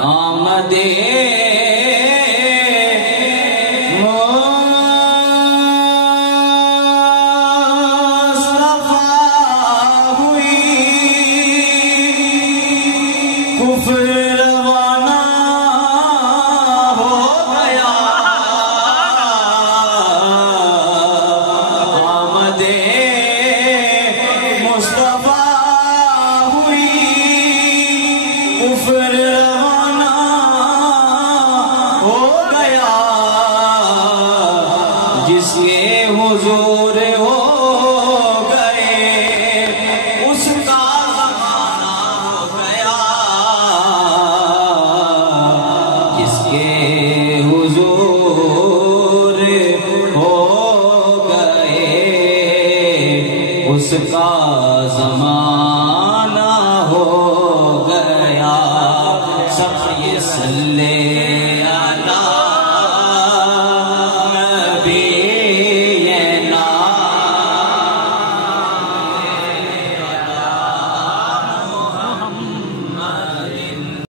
आमदे जिसके हुजूर हो गए उसका ज़माना हो गया। जिसके हुजूर हो गए उसका ज़माना हो गया। सब ये सल्ले